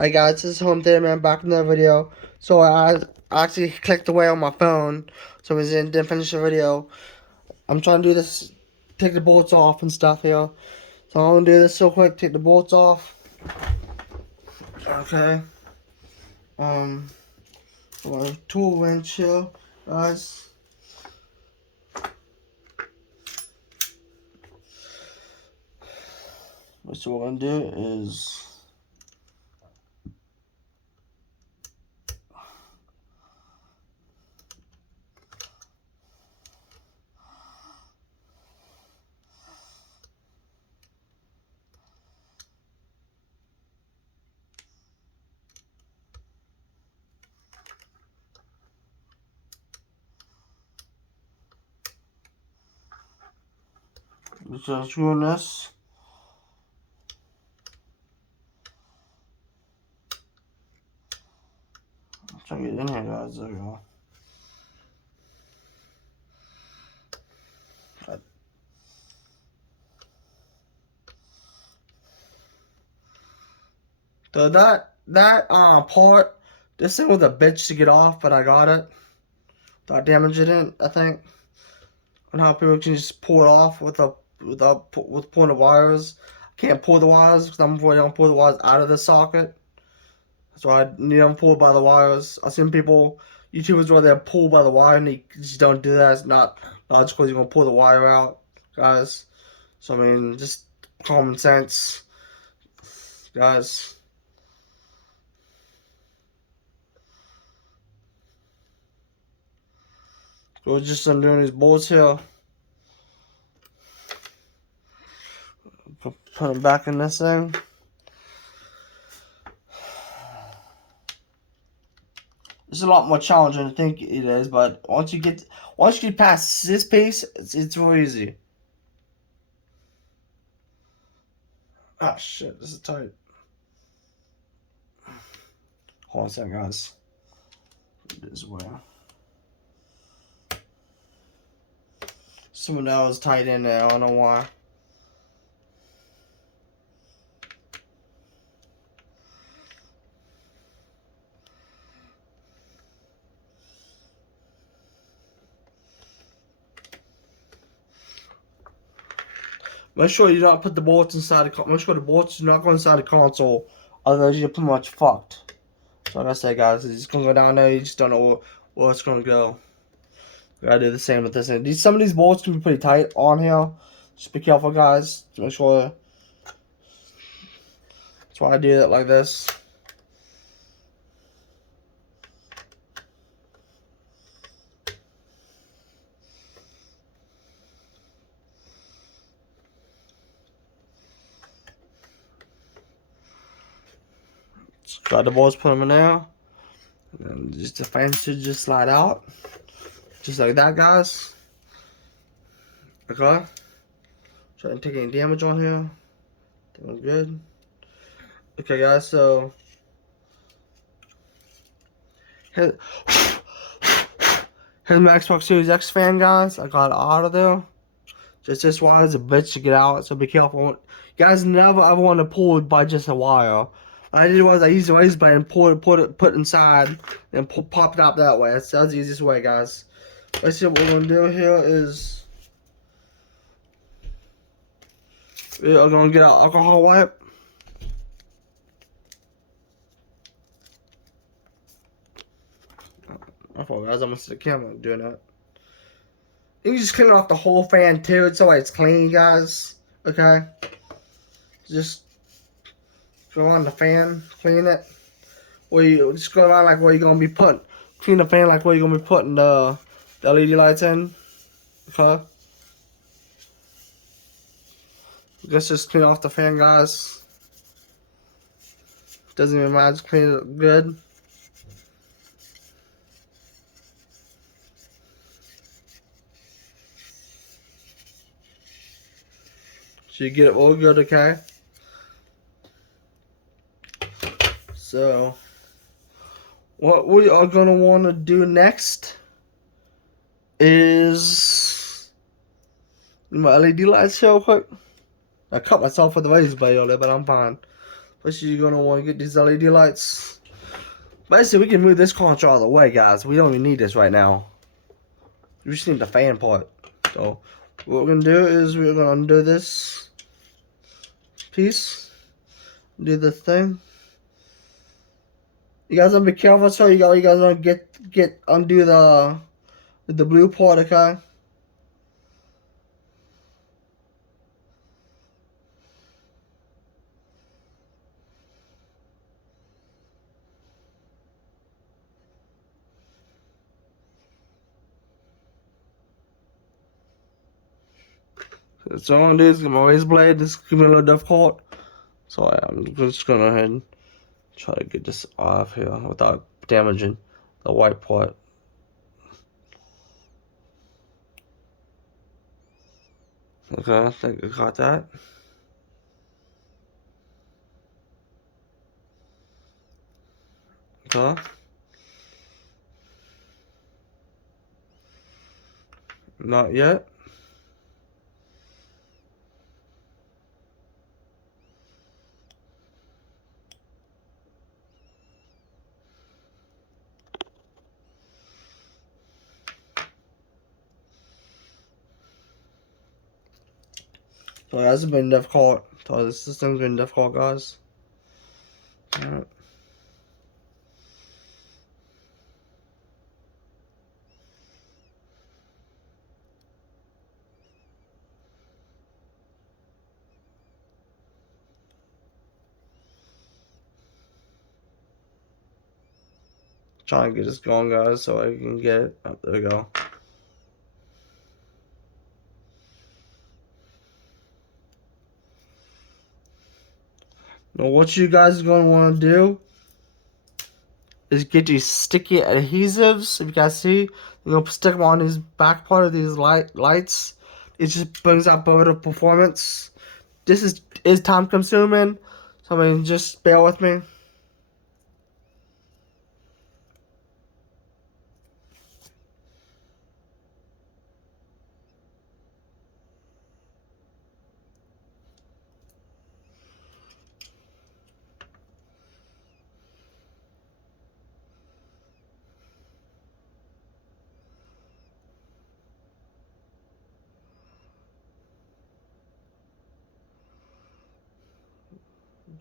Hi guys, this is Home Theater Man back in the video. So I actually clicked away on my phone, so it didn't finish the video. I'm trying to do this, take the bolts off and stuff here. So I'm gonna do this so quick, take the bolts off. Okay. Um, tool wrench here, guys. So what we're gonna do is just screw this. I'm trying to get in here, guys. There we go. So that part, this thing was a bitch to get off, but I got it. Without damaging it, I think. And how people can just pull it off with pulling the wires. I can't pull the wires because I'm afraid I don't pull the wires out of the socket. That's why I need them pulled by the wires. I've seen people, YouTubers, where they're pulled by the wire and they just don't do that. It's not logical. You're gonna pull the wire out, guys. So I mean, just common sense, guys. So we're just undoing these bolts here. Put them back in this thing. It's a lot more challenging than I think it is, but once you get past this piece, it's real easy. Ah shit, this is tight. Hold on a second, guys. This way. Someone else tight in there. I don't know why. Make sure you don't put the bolts inside the console. Make sure the bolts do not go inside the console, otherwise you're pretty much fucked. So like I said, guys, it's just gonna go down there. You just don't know where it's gonna go. We gotta do the same with this. And some of these bolts can be pretty tight on here. Just be careful, guys. To make sure. That's why I do it like this. Got the bolts, put them in there. And just the fan should just slide out. Just like that, guys. Okay. Try to take any damage on here. Doing good. Okay, guys, so here's my Xbox Series X fan, guys. I got it out of there. Just this wire is a bitch to get out, so be careful. You guys never ever want to pull it by just a wire. What I did was I used the razor blade and put it inside, and pop it out that way. That's the easiest way, guys. Let's see what we're gonna do here is we're gonna get our alcohol wipe. I thought, guys, I'm gonna see the camera doing that. You can just clean off the whole fan too, so it's clean, guys. Okay. Just go on the fan, clean it. Where you just go around like where you're gonna be putting, clean the fan like where you're gonna be putting the LED lights in. Okay. Let's just clean off the fan, guys. Doesn't even matter, just clean it good. So you get it all good, okay? So what we are gonna want to do next is my LED lights real quick. I cut myself with the razor blade earlier, but I'm fine. Especially you're gonna want to get these LED lights. Basically, we can move this controller out of the way, guys. We don't even need this right now. We just need the fan part. So what we're gonna do is we're gonna undo this piece, do the thing. You guys wanna be careful, so you guys wanna get undo the blue part, okay? So what I'm gonna do is get my razor blade. This is gonna be a little difficult. So I'm just gonna go ahead and try to get this off here without damaging the white part. Okay, I think I got that. Okay. Not yet. So it hasn't been difficult. So this system's been difficult, guys. Alright. Trying to get this going, guys, so I can get it. Oh, there we go. Now what you guys are going to want to do is get these sticky adhesives. If you guys see, you're going to stick them on these back part of these lights. It just brings out better performance. This is time consuming, so I mean, just bear with me.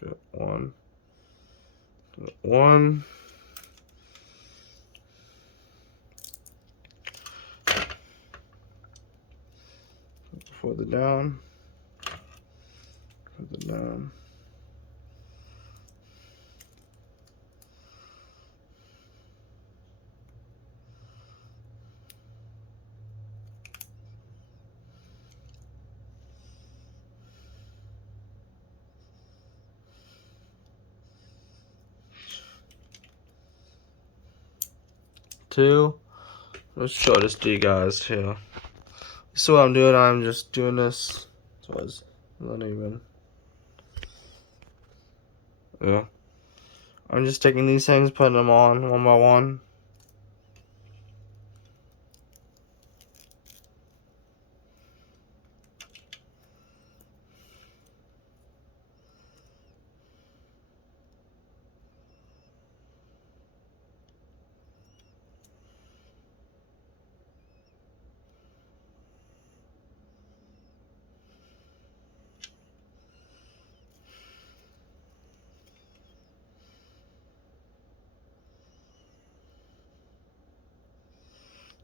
Get one. Get one. Further down. Further down. Two. Let's show this to you guys here. So what I'm doing, I'm just doing this. So it's not even. Yeah. I'm just taking these things, putting them on one by one.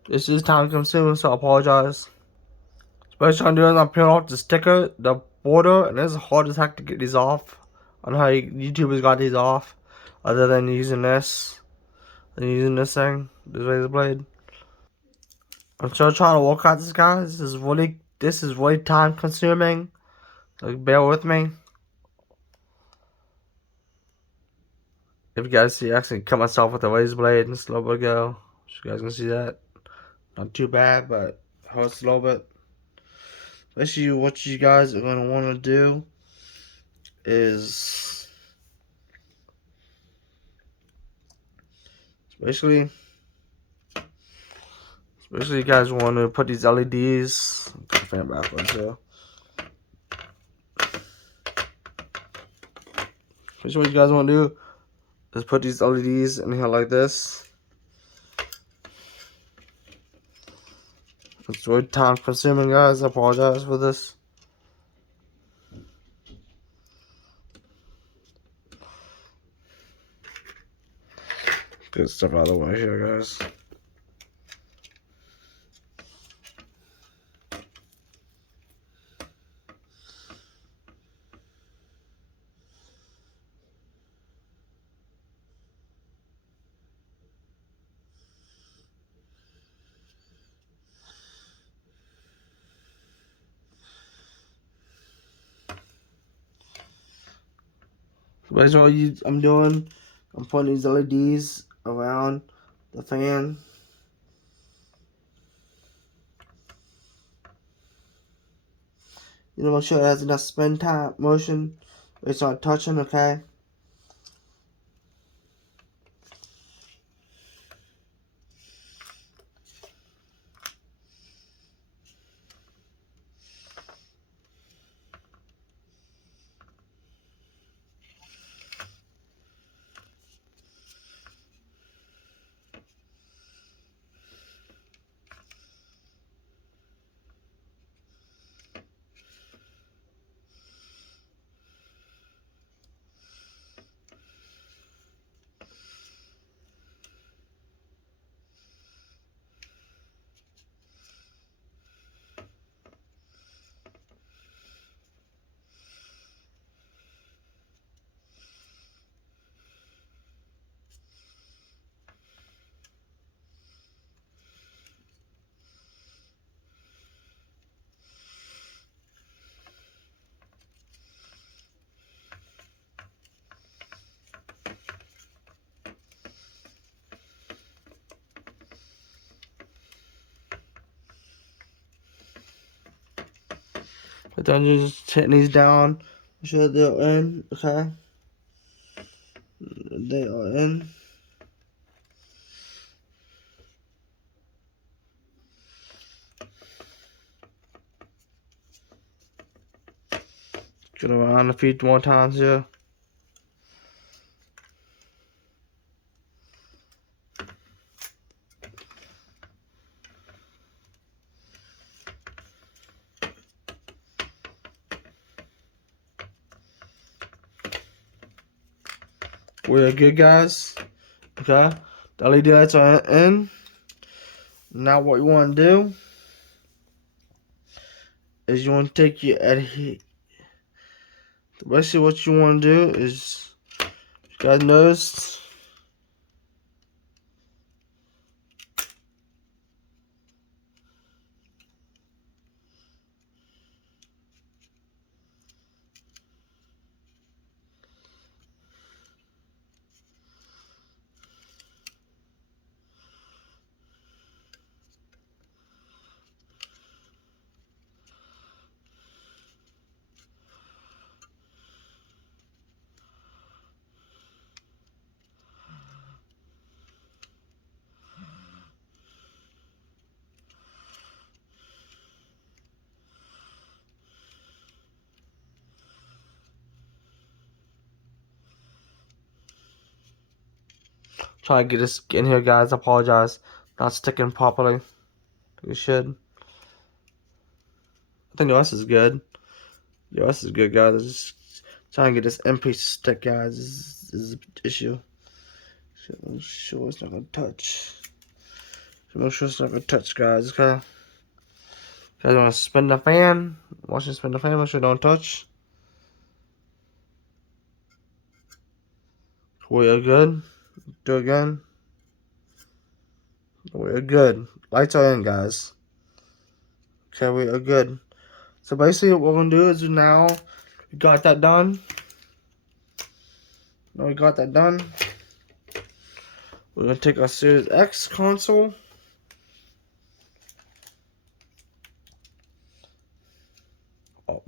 This is time consuming, so I apologize. Especially I'm doing, I'm peeling off the sticker, the border, and it's hard as heck to get these off. I don't know how YouTubers got these off, other than using this, thing, this razor blade. I'm still trying to work out this, guys. This is really time consuming. Like, bear with me. If you guys see, I actually cut myself with a razor blade just a little bit ago. So you guys can see that. Not too bad, but it hurts a little bit. Basically, what you guys are going to want to do is basically you guys want to put these LEDs. Put the fan backwards here. Which what you guys want to do is put these LEDs in here like this. It's really time consuming, guys. I apologize for this. Get stuff out of the way here, guys. So basically what I'm doing, I'm putting these LEDs around the fan. You know, make sure it has enough spin time motion. It's not touching, okay? But then you just hitting these down. Make sure they're in, okay? They are in. Get around a few more times here. We're good, guys. Okay, the LED lights are in. Now what you want to do is you want to take your adhe. Basically what you want to do is, you guys noticed, try to get this in here, guys. I apologize, not sticking properly. You should. I think the rest is good. The rest is good, guys. Just trying to get this MP to stick, guys. This is an issue. So make sure it's not gonna touch. So make sure it's not gonna touch, guys. Okay. Guys, want to spin the fan? Watch it spin the fan. Make sure it don't touch. We are good. Do it again. We are good. Lights are in, guys. Okay, we are good. So basically, what we're gonna do is now we got that done. Now we got that done. We're gonna take our Series X console.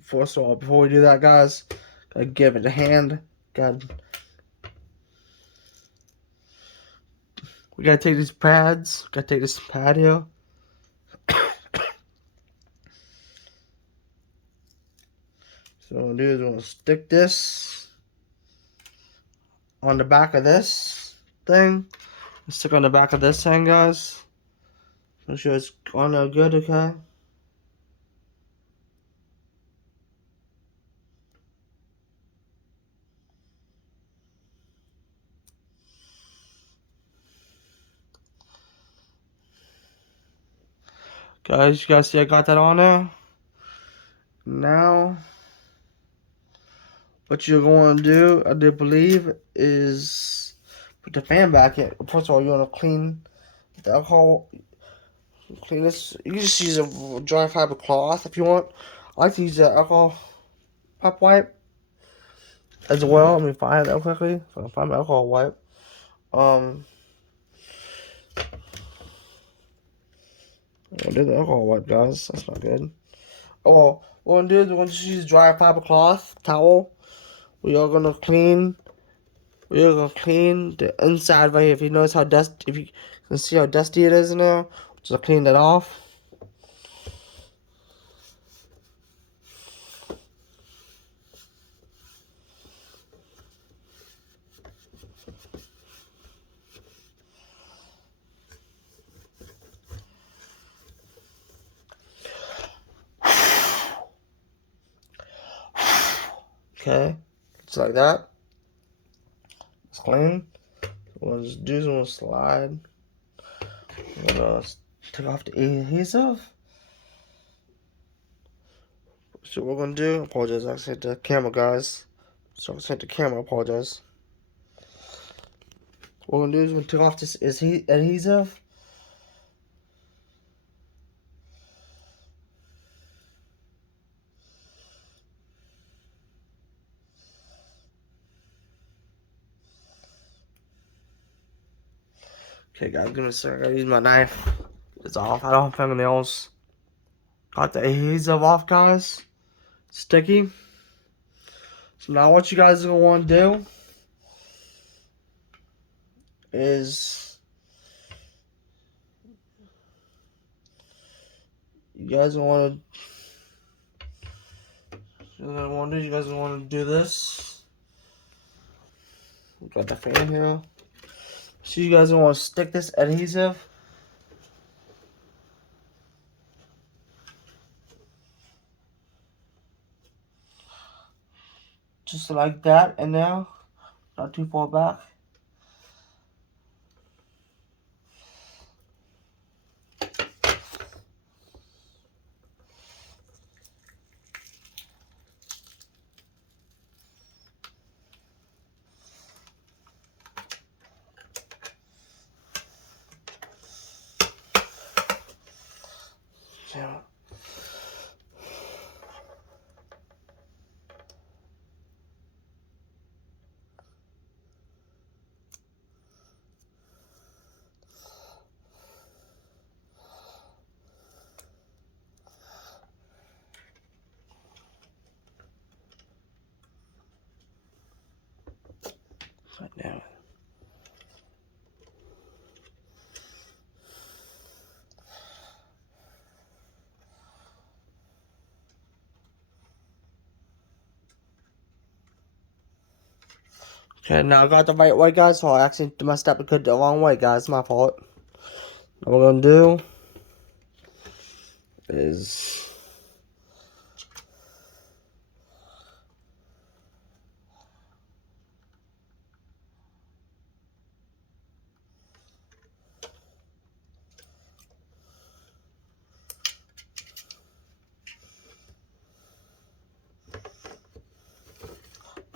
First of all, before we do that, guys, gotta give it a hand. We gotta take these pads. Gotta take this pad here. So what we're gonna do is we're gonna stick this on the back of this thing. Stick on the back of this thing, guys. Make sure it's on there good, okay? Guys, you guys see I got that on there? Now, what you're going to do, I do believe, is put the fan back in. First of all, you want to clean the alcohol. Clean this. You can just use a dry fiber cloth if you want. I like to use the alcohol pop wipe as well. Let me find that quickly. If I can find my alcohol wipe. I did the alcohol wipe, guys. That's not good. Oh, what we're gonna do is we're gonna just use dry fiber cloth towel. We are gonna clean. We are gonna clean the inside right here. If you notice how if you can see how dusty it is in there, just clean that off. Okay, just like that. It's clean. We'll just do is we'll slide. We're gonna take off the adhesive. So what we're gonna do, apologize, I hit the camera, guys. So I hit the camera, apologize. What we're gonna do is we're gonna take off this adhesive. Okay, guys, give me a second. I gotta use my knife. It's off. I don't have fingernails. Got the adhesive off, guys. Sticky. So now what you guys are gonna want to do is you guys want to do this. We got the fan here. So you guys want to stick this adhesive just like that, and now not too far back. Yeah. God damn it. Okay, now I got the right way, guys, so I actually messed up and cut it the wrong way, guys. My fault. What we're gonna do is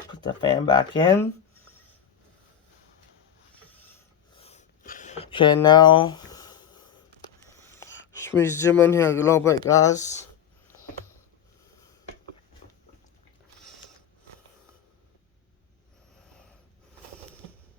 put the fan back in. Okay, now let me zoom in here a little bit, guys.